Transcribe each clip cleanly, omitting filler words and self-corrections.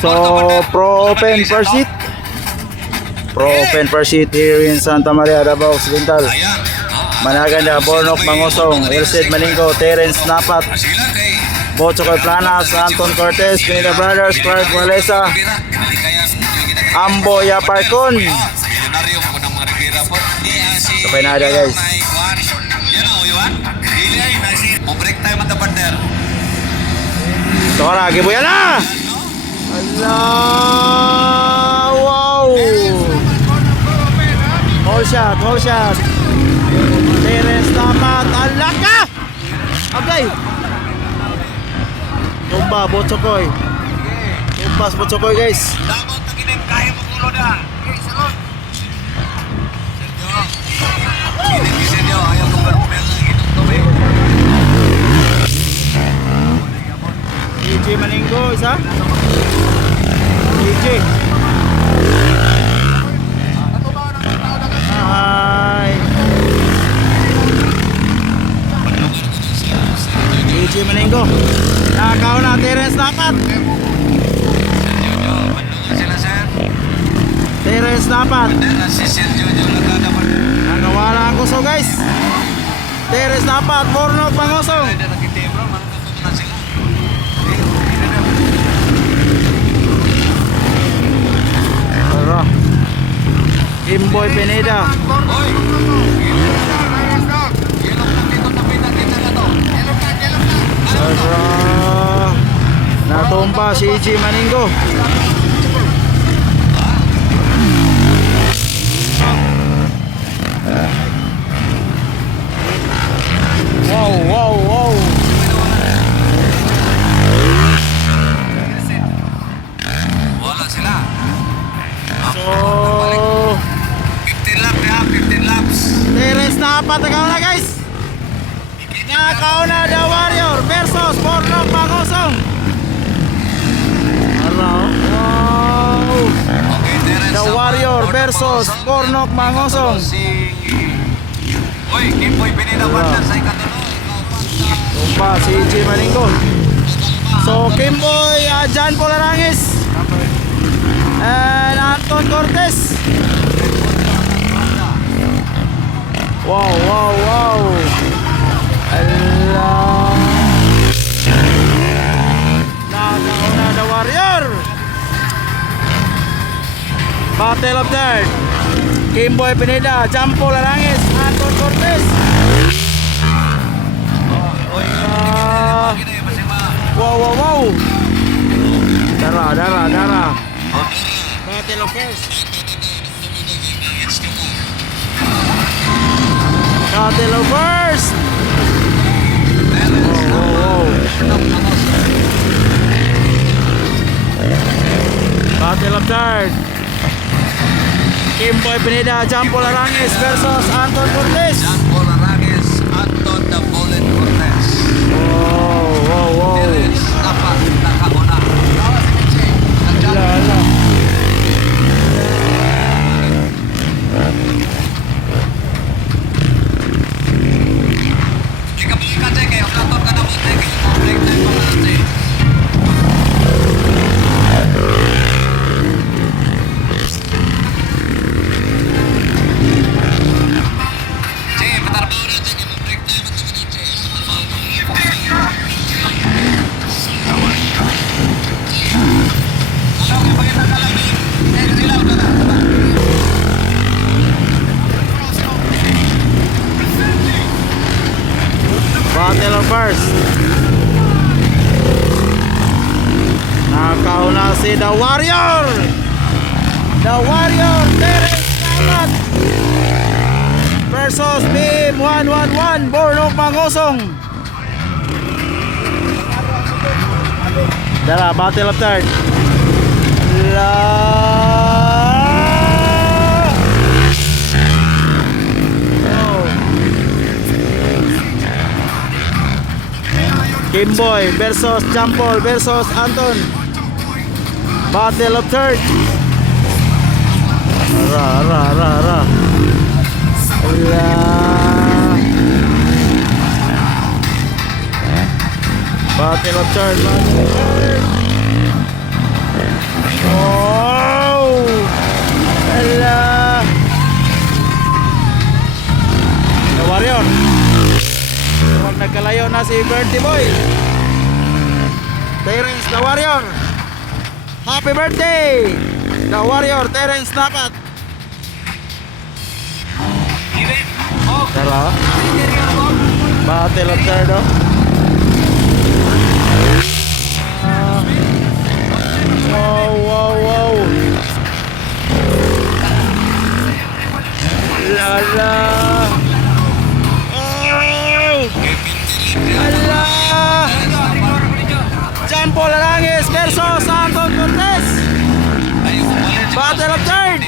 So, Pro Open Pursuit. Pro Open Pursuit here in Santa Maria, Davao Occidental. Managanda, Bornok, Mangosong, Elcid Maningo, Terence Napat, Bocho Planas, Anton Cortez, Pineda Brothers, Clark Walesa, Ambo Yaparkon. Sabay na ada guys. Break time at the partner. Tora, gibuya na! Allah! Wow! Hold shot, hold shot. Terence Napat, alak ka! Abday! Tumba, Botsokoy. Tumpas, Botsokoy guys. Dapat taginin, kaya magulo na. Okay, salon. Sergio, ayaw ko ba? DJ Maningo, isa. DJ. Hi. DJ Maningo. Nakakaw na, Terence Napat. Sila sir. Terence Napat. Si Sergio nagkada pa. Nangawala ang kuso guys. Terence Napat, Bornok, Pangosong. Hindi nakitibro, manunod na sila. Tara. Kimboy Pineda. Oy! Yellow na dito, napita kita na to. Tara. Natumba si EG Maningo. Wow, wow, wow. Wala sila. So, 15 laps ya, 15 laps. Terence Napat nakaw na guys. Nakaw na The Warrior versus Bornok Pangosong. Hello. Wow. Okay, Terence The Warrior versus Bornok Mangosong. Oy, Kimboy Pineda Banda sa ikatulong. Tumpa si EG Maningo. So Kimboy, Jan Polarangis and Anton Cortez. Wow, wow, wow. Allah. Nakauna The Warrior. Battle of third. Kimboy Pineda, Jan Polarangis, Anton Cortez. Wow, wow, wow. Dara. Battle of first. Battle of first. Wow. Battle of third. Kimboy Pineda, Jan Polarangis versus Anton Cortez. Jan Polarangis, Anton the Bullet Cortez. Wow. Terence Napat, nakauna. Lala. Ika-balik ka, Jay, kayo. Platon ka na mo, Jay. Break time pa na, Jay. Jay, patarbaho na, Jay. Break time pa na, Jay. Ano, kaya pakita ka lang, Jay. Relaw ka na. Battle of first. Nakauna si The Warrior. The Warrior Terence Napat versus Team 111 Bornok Pangosong. Dala, battle of third. Kimboy versus Jampol versus Anton. Battle of third. Ra. Battle of third. si birthday boy. Terence the Warrior. Happy birthday! The Warrior, Terence Napat. Tara. Battle of Tardo. Wow, wow, wow. Lala. Oh! Lala. John Paul Arangis versus Anton Cortez. Battle of Third.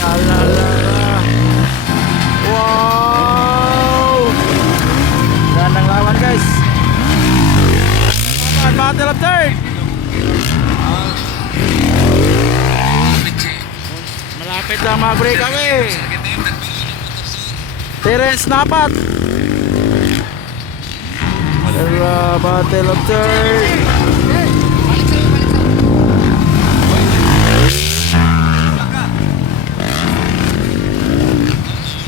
Lala. Wow. Gandang lawan guys. Battle of Third. Malapit lang mag-break away. Terence Napat. Battle of Third.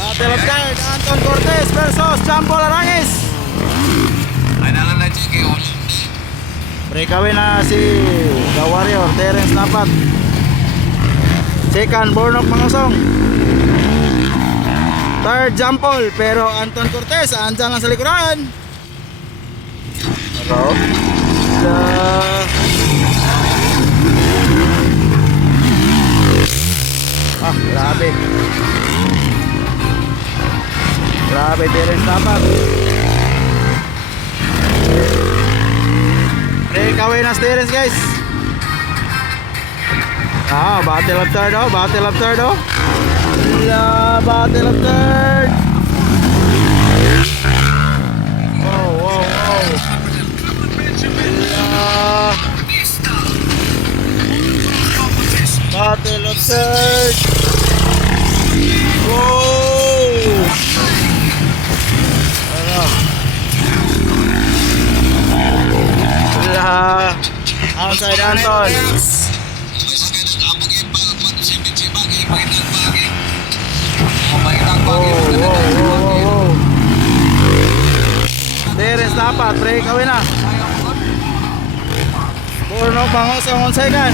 Battle of Third. Anton Cortez versus John Paul Arangis. Breakaway na si The Warrior, Terence Napat. Second, Bornok Mangosong. Third, Jampol. Pero Anton Cortez, andyan lang sa likuran. Hello? Grabe. Grabe, Terence Napat. Breakaway na Terence guys. Battle of Third Battle of Third Battle of Third. Wow, wow, wow. Battle of Third. Wow. Outside Anton. Wow. Terence Napat, breakaway na. Bornok Mangosong on second.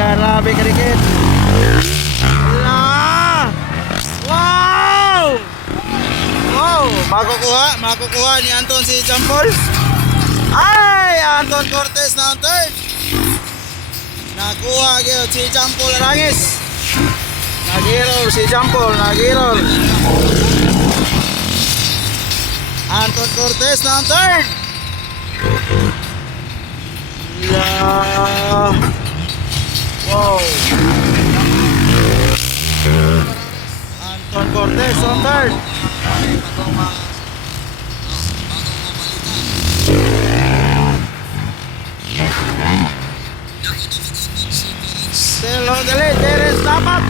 Grabe kadikit. Wow, makukuha ni Anton si Jampol. Ay, Anton Cortez na ang third. Nakuha gyud si Jampol Arangis. Nag-error si Jampol, nag-error. Anton Cortez na ang third. Wow. Anton Cortez on third. Still on the lead, Terence Napat.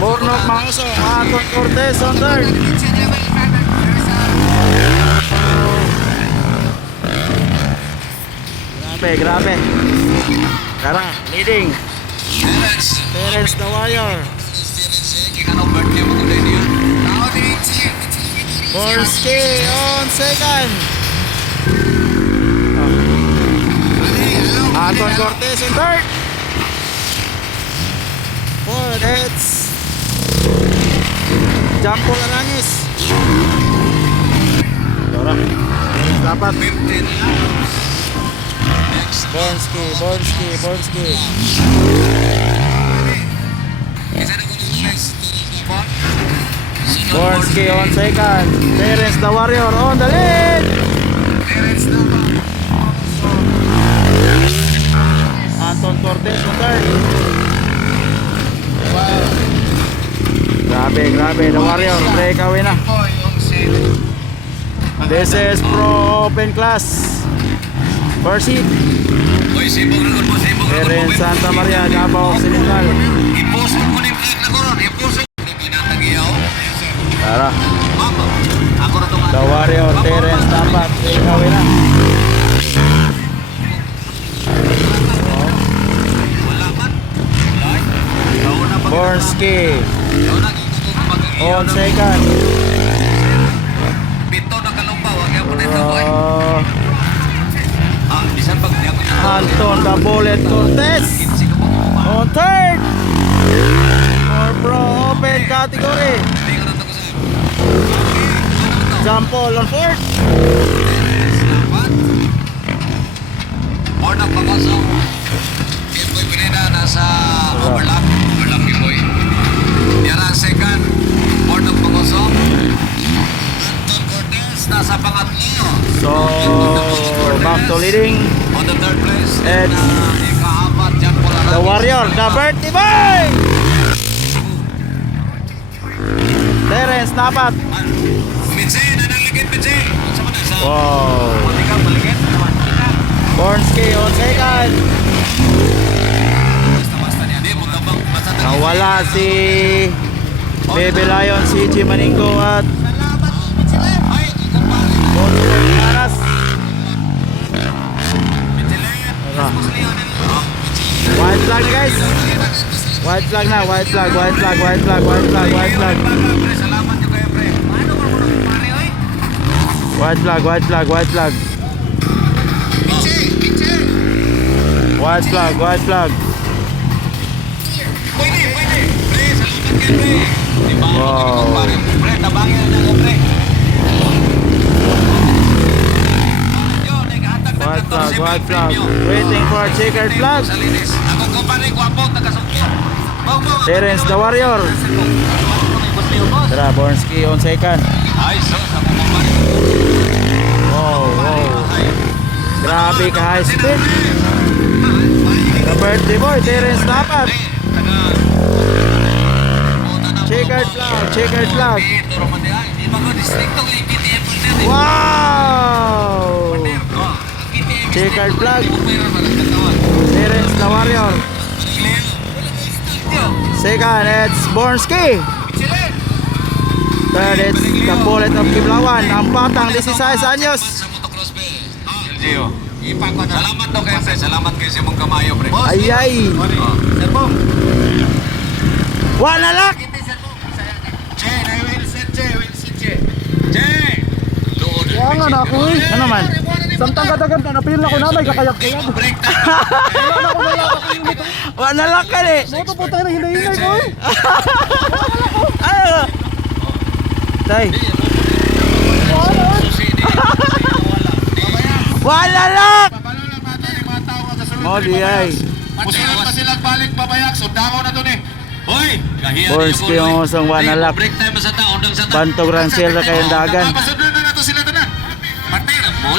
Bornok Mangosong, Anton Cortez on third. Grabe. Tara, leading. Terence the Warrior. Borski on second. Anton Cortez on third. Four heads. Jampol Arangis. Tara, dapat. Borski. Borski on second. Terence the Warrior on the lead. Anton Cortez on third. Wow. Grabe, the Warrior breakaway na. This is Pro Open Class. First seat. Terence Santa Maria, Davao Occidental. Tara. The Warrior, Terence dapat. Ikawin na. Wala man. Wala. Kauna pa. Bornski Kauna on second. Pito na kalumba, wag yan po nito boy. Bisan pag di ako Anton the Bullet Cortez on third. For Pro Open category. Hindi ko nito ko sa'yo. John Paul on fourth. Salamat. Morning Pangosong. Game Boy Pineda nasa overlap. Overlap Game Boy. Yara second. Morning Pangosong. Anton Cortez nasa pangatlo. So back to leading. On the third place. And ika-apat John Paul the Arangis. Warrior, the Birthday Boy. Terence dapat. Mitzi, nanalagit Mitzi. Sama na sa... Wow. Malikang maligit. Bornski on second. Basta-basta niya. Di mo tabang basta Nawala si Baby Lion, CG Maningo at Ay, kumpare. Bonnie Manas. Mitzilayan. White flag guys. White flag na, white flag, white flag, white flag, white flag, white flag. Salamat nyo kayo, pre. Ano ba mo kumpare, oy? White flag, white flag, white flag. White flag, white flag. Pwede. Pre, salamat kayo, pre. Di ba? Wow. Kumpare, pre, tabangin na nga, pre. Yun, naghatag ng White flag, 14 white flag. premium. Waiting for a checkered flag. Salinis. Ako kumpare, guwapo, taga-sukyo. Terence the Warrior. Tara, Bornski on second. Ay, sus, ako kumpare. Wow, wow. Grabe ka high speed. The Birthday Boy, Terence dapat. Checkered flag, checkered flag. Wow! Checkered flag. Terence the Warrior. Second, it's Bornski. Third, it's the Bullet of Kiblawan. Ang batang 16 anyos. Salamat daw kayo, pre. Salamat kayo sa mong kamayo, pre. Ayay. Wanalak. Kaya nga na ako eh. Ano man? Samtang kadagan ka, napila ko na may kakayag-kayag. Break time. Wala na ako wala ako yung ito. Wanalak ka ni. Moto po tayo na hinay-hinay ko eh. Ano? Tay. Wanalak. Oh, di ay. Musulat pa silang balik pabayak. Sundako na doon eh. Hoy! Kahiya Bornski yung usang wanalak. Break time sa taon. Bantog Rancel na kayong dagan. Pasundin